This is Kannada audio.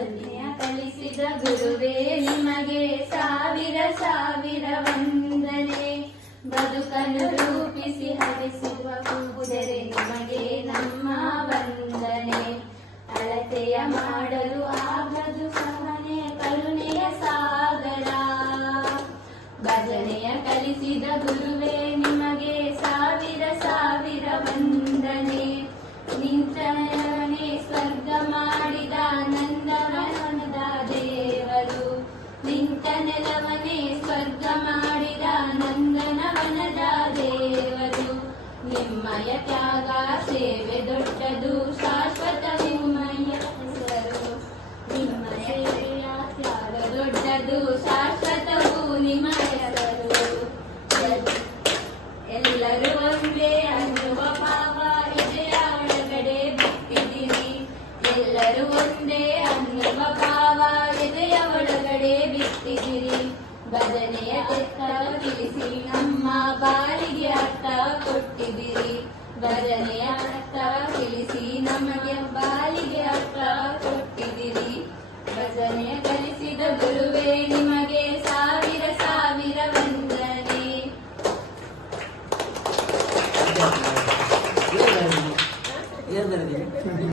ಕಲಿಸಿದ ಗುರುವೇ ನಿಮಗೆ ಸಾವಿರ ಸಾವಿರ ವಂದನೆ. ಬದುಕನ್ನು ರೂಪಿಸಿ ಹರಿಸುವ ಪೂಜರೆ ನಿಮಗೆ ನಮ್ಮ ವಂದನೆ. ಅಳತೆಯ ಮಾಡಲು ಆಗದು ಸಹನೆ ಕರುಣೆಯ ಸಾಗರ. ಭಜನೆಯ ಕಲಿಸಿದ ಗುರುವೇ ನಿಮಗೆ ಸಾವಿರ ಸಾವಿರ ವಂದನೆ. ನಿಂತನೇ ಸ್ವರ್ಗ ಮಾಡಿದ ನಂದವನದ ದೇವರು. ನಿಂತ ನೆಲವನೇ ಸ್ವರ್ಗ ಮಾಡಿದ ನಂದನವನದ ದೇವರು. ನಿಮ್ಮಯ ತ್ಯಾಗ ಸೇವೆ ದೊಡ್ಡದು ಶಾಶ್ವತ ನಿಮ್ಮಯ ಹೆಸರು. ನಿಮ್ಮಯ ತ್ಯಾಗ ದೊಡ್ಡದು ಶಾಶ್ವತವು ನಿಮ್ಮ ಹೆಸರು. ಎಲ್ಲರೂ ಒಂದೇ ಅನ್ನುವ ಭಾವ ಎದೆಯ ಒಳಗಡೆ ಬಿಟ್ಟಿದಿರಿ. ಎಲ್ಲರೂ ಒಂದೇ ಅನ್ನುವ ಭಾವ ಎದೆಯ ಒಳಗಡೆ ಬಿಟ್ಟಿದಿರಿ. ಭಜನೆಯ ಅರ್ಥ ತಿಳಿಸಿ ನಮ್ಮ ಬಾಳಿಗೆ ಅರ್ಥ ಕೊಟ್ಟಿದಿರಿ. ಭಜನೆಯ ಅರ್ಥ ತಿಳಿಸಿ ನಮಗೆ